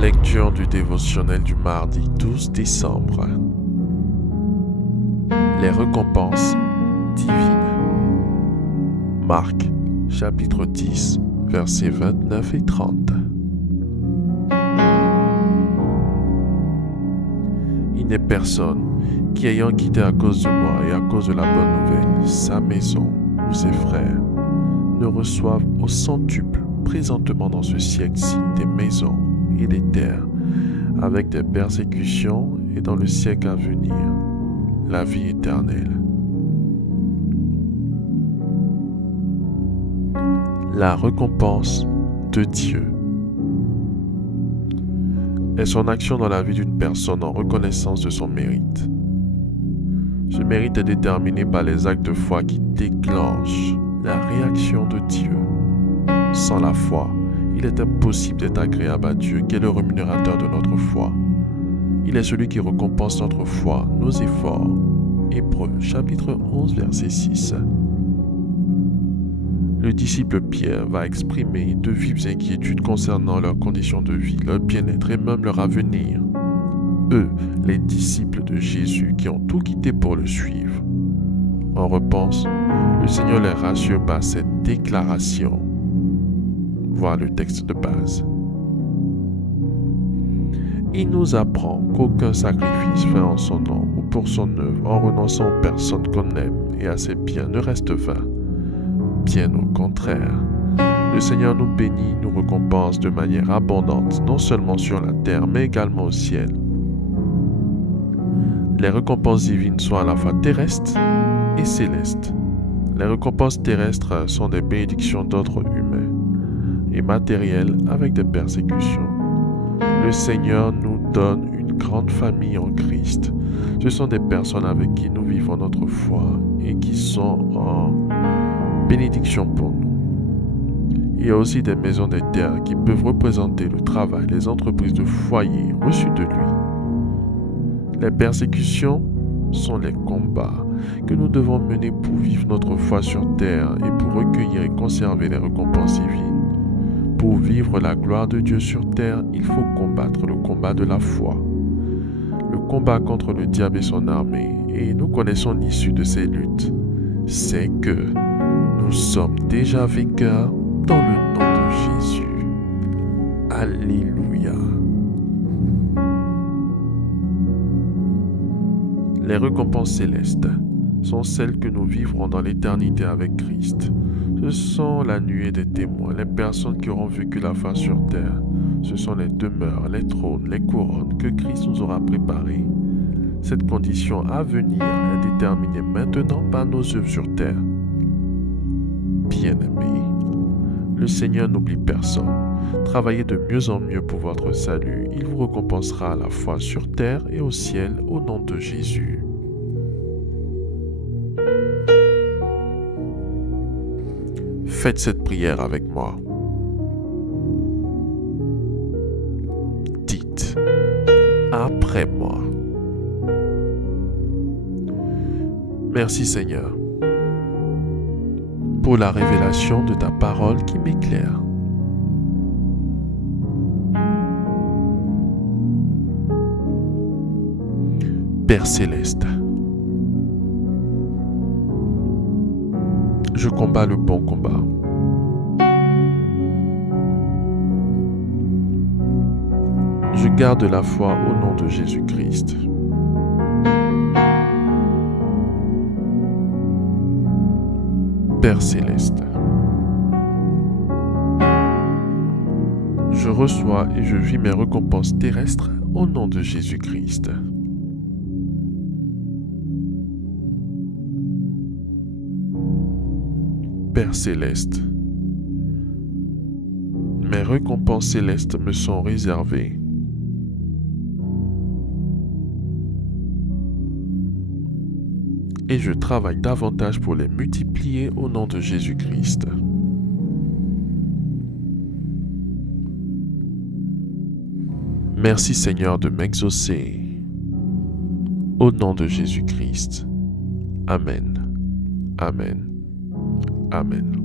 Lecture du dévotionnel du mardi 12 décembre. Les récompenses divines. Marc, chapitre 10, versets 29 et 30. Il n'est personne qui, ayant quitté à cause de moi et à cause de la bonne nouvelle sa maison ou ses frères, ne reçoive au centuple présentement dans ce siècle-ci des maisons et des terres, avec des persécutions, et dans le siècle à venir, la vie éternelle. La récompense de Dieu est son action dans la vie d'une personne en reconnaissance de son mérite. Ce mérite est déterminé par les actes de foi qui déclenchent la réaction de Dieu. Sans la foi, il est impossible d'être agréable à Dieu, qui est le rémunérateur de notre foi. Il est celui qui récompense notre foi, nos efforts. Hébreux, chapitre 11, verset 6. Le disciple Pierre va exprimer de vives inquiétudes concernant leurs conditions de vie, leur bien-être et même leur avenir. Eux, les disciples de Jésus qui ont tout quitté pour le suivre. En réponse, le Seigneur les rassure par cette déclaration. Voir le texte de base. Il nous apprend qu'aucun sacrifice fait en son nom ou pour son œuvre en renonçant aux personnes qu'on aime et à ses biens ne reste vain. Bien au contraire, le Seigneur nous bénit, nous récompense de manière abondante, non seulement sur la terre, mais également au ciel. Les récompenses divines sont à la fois terrestres et célestes. Les récompenses terrestres sont des bénédictions d'ordre humain et matérielles avec des persécutions. Le Seigneur nous donne une grande famille en Christ. Ce sont des personnes avec qui nous vivons notre foi et qui sont en bénédiction pour nous. Il y a aussi des maisons des terres qui peuvent représenter le travail, les entreprises de foyer reçues de lui. Les persécutions sont les combats que nous devons mener pour vivre notre foi sur terre et pour recueillir et conserver les récompenses divines. Pour vivre la gloire de Dieu sur terre, il faut combattre le combat de la foi, le combat contre le diable et son armée, et nous connaissons l'issue de ces luttes. C'est que nous sommes déjà vainqueurs dans le nom de Jésus. Alléluia. Les récompenses célestes sont celles que nous vivrons dans l'éternité avec Christ. Ce sont la nuée des témoins, les personnes qui auront vécu la foi sur terre. Ce sont les demeures, les trônes, les couronnes que Christ nous aura préparées. Cette condition à venir est déterminée maintenant par nos œuvres sur terre. Bien-aimés, le Seigneur n'oublie personne. Travaillez de mieux en mieux pour votre salut. Il vous récompensera à la fois sur terre et au ciel au nom de Jésus. Faites cette prière avec moi. Dites après moi. Merci Seigneur pour la révélation de ta parole qui m'éclaire. Père céleste, je combats le bon combat. Je garde la foi au nom de Jésus-Christ. Père céleste, je reçois et je vis mes récompenses terrestres au nom de Jésus-Christ. Père céleste, mes récompenses célestes me sont réservées. Et je travaille davantage pour les multiplier au nom de Jésus-Christ. Merci Seigneur de m'exaucer. Au nom de Jésus-Christ. Amen. Amen. Amen.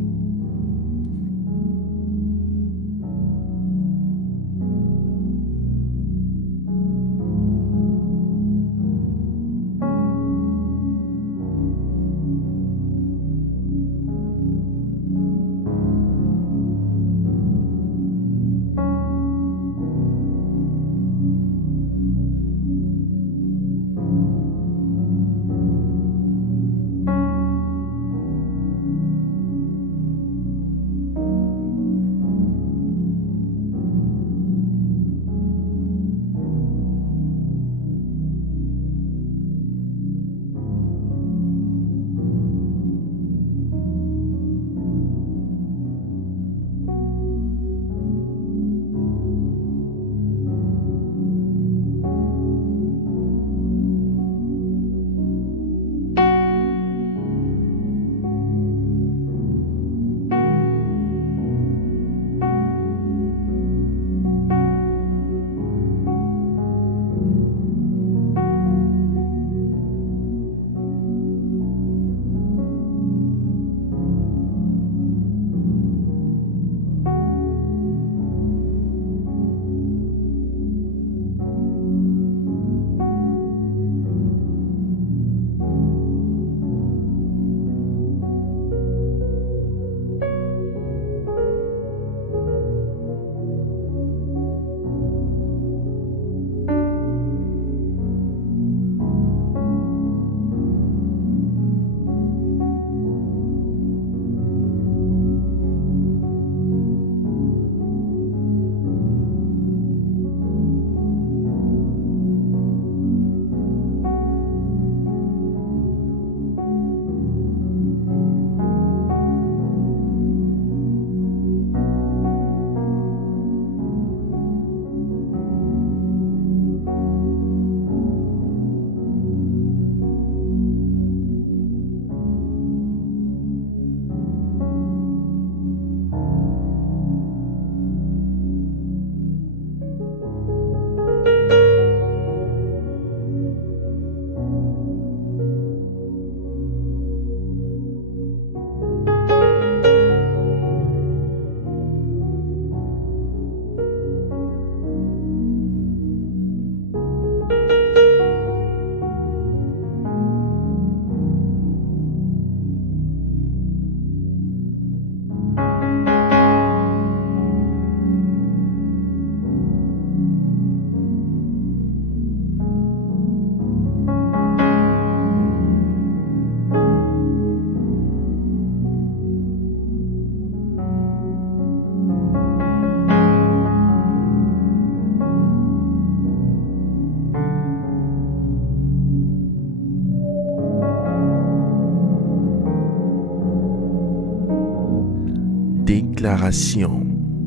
Déclaration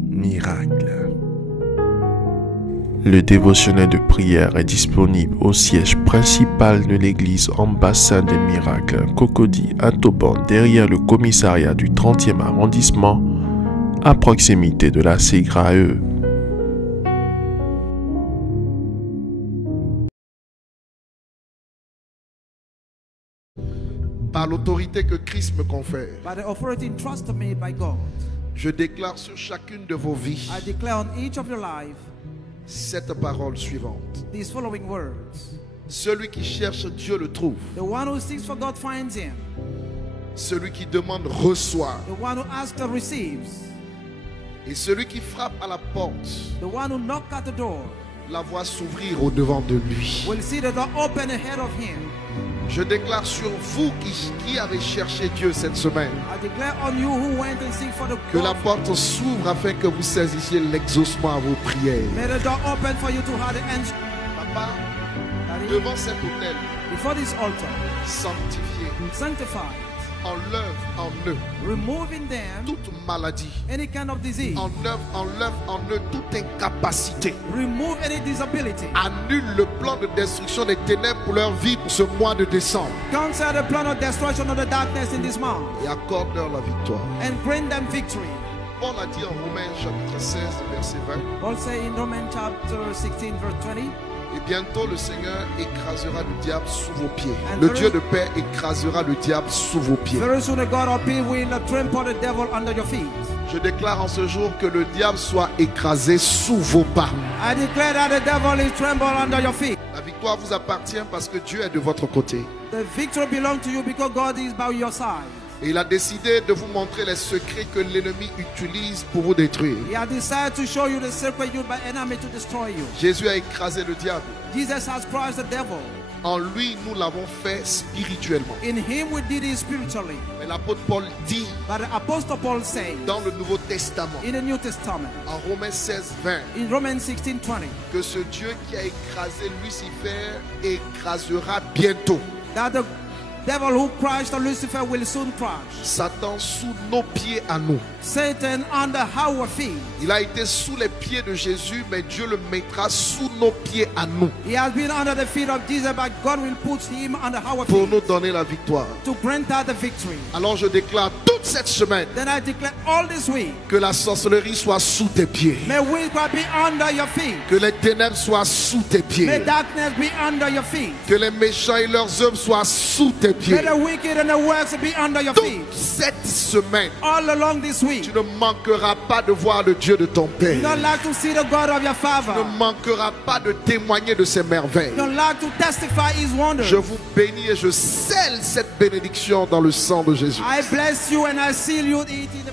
miracle. Le dévotionnel de prière est disponible au siège principal de l'église Ambassade des Miracles, Cocody à Toban, derrière le commissariat du 30e arrondissement, à proximité de la SEGRAE. Par l'autorité que Christ me confère, by the authority entrusted me by God, je déclare sur chacune de vos vies I declare on each of your life cette parole suivante. these following words. Celui qui cherche Dieu le trouve. The one who seeks for God finds him. Celui qui demande reçoit. The one who asks receives. Et celui qui frappe à la porte The one who knocks at the door la voit s'ouvrir au devant de lui. will see the door open ahead of him. Je déclare sur vous qui avez cherché Dieu cette semaine I declare on you who went and seek for the que la God. porte s'ouvre afin que vous saisissiez l'exaucement à vos prières. May the door open for you to have the answer. Papa, Daddy, devant cet autel, before this altar, sanctifié, sanctify, enlève en eux removing them toute maladie. any kind of disease. Enlève en eux toute incapacité. Remove any disability. Annule le plan de destruction des ténèbres pour leur vie pour ce mois de décembre. Cancel the plan of destruction of the darkness in this month Et accorde-leur la victoire. and grant them victory. Paul a dit en Romains chapitre 16 verset 20. Paul say in Romans chapter 16 verse 20, Et bientôt le Seigneur écrasera le diable sous vos pieds. And Le very- Dieu de paix écrasera le diable sous vos pieds. very soon the God of peace will trample the devil under your feet. Je déclare en ce jour que le diable soit écrasé sous vos pas. I declare that the devil is trembled under your feet. La victoire vous appartient parce que Dieu est de votre côté. The victory belongs to you because God is by your side. Et il a décidé de vous montrer les secrets que l'ennemi utilise pour vous détruire. He has decided to show you the secret used by enemy to destroy you. Jésus a écrasé le diable. Jesus has crushed the devil. En lui, nous l'avons fait spirituellement. In him we did it spiritually. Mais l'apôtre Paul dit But the apostle Paul says dans le Nouveau Testament, in the New Testament, en Romains 16, 20, in Romans 16:20, que ce Dieu qui a écrasé Lucifer écrasera bientôt that the devil who crushed Lucifer will soon crush Satan sous nos pieds à nous. Satan under our feet. Il a été sous les pieds de Jésus, mais Dieu le mettra sous nos pieds à nous He has been under the feet of Jesus, but God will put him under our pour feet nous donner la victoire. to grant us the victory. Alors je déclare toute cette semaine Then I declare all this week, que la sorcellerie soit sous tes pieds, may witchcraft be under your feet. que les ténèbres soient sous tes May pieds, darkness be under your feet. que les méchants et leurs œuvres soient sous tes May pieds. the wicked and the works be under your feet. Toute cette semaine, All along this tu week, ne manqueras pas de voir le Dieu de ton you Père. don't like to see the God of your Tu Father. ne manqueras pas de témoigner de ses merveilles. You don't like to testify His wonders. Je vous bénis et je scelle cette bénédiction dans le sang de Jésus. I bless you and I seal you. It in the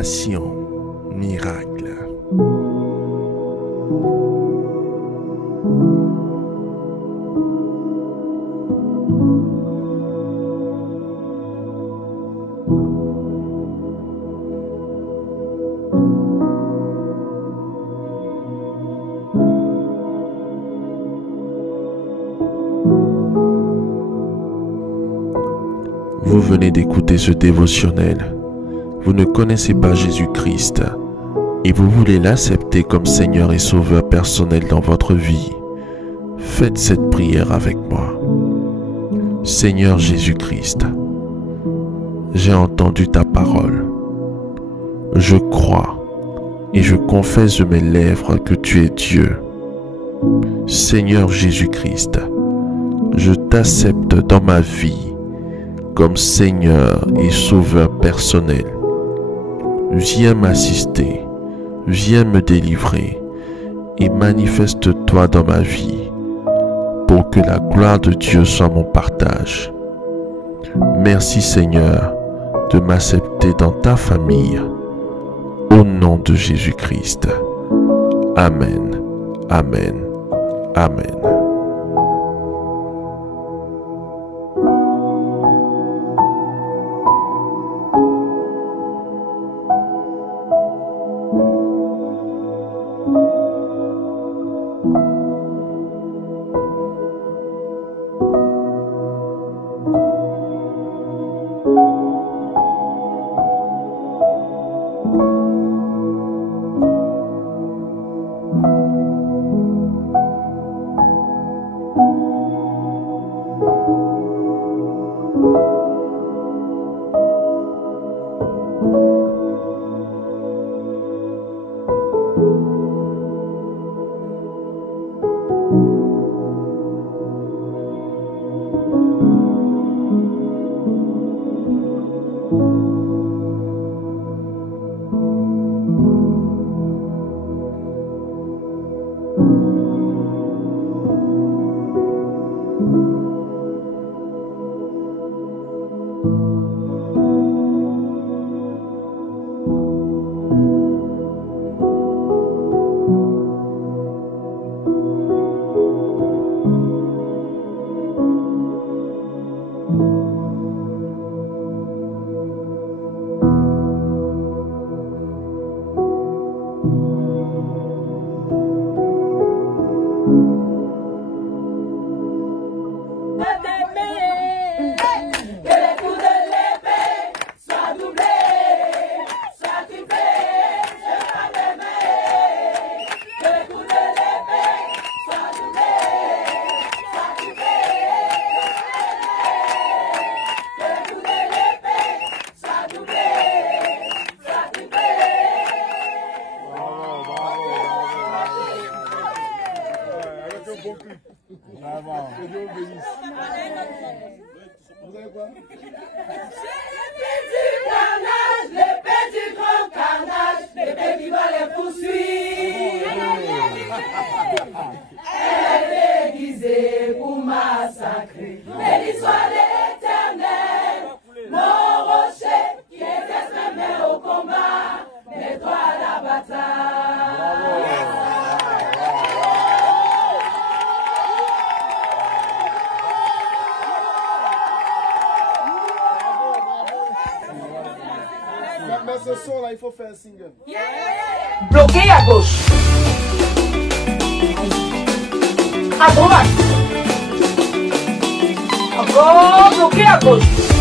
restauration, miracle. Vous venez d'écouter ce dévotionnel. Vous ne connaissez pas Jésus-Christ et vous voulez l'accepter comme Seigneur et Sauveur personnel dans votre vie. Faites cette prière avec moi. Seigneur Jésus-Christ, j'ai entendu ta parole. Je crois et je confesse de mes lèvres que tu es Dieu. Seigneur Jésus-Christ, je t'accepte dans ma vie comme Seigneur et Sauveur personnel. Viens m'assister, viens me délivrer et manifeste-toi dans ma vie pour que la gloire de Dieu soit mon partage. Merci Seigneur de m'accepter dans ta famille. Au nom de Jésus-Christ. Amen. Amen. Amen. L'épée du grand carnage, l'épée qui va les poursuivre. Elle est déguisée pour massacrer. Béni soit l'Éternel, mon rocher, qui exerce mes mains au combat, mets-toi à la bataille. Mais ce son là, il faut faire un single. Bloqué à gauche. À droite. Encore bloqué à gauche.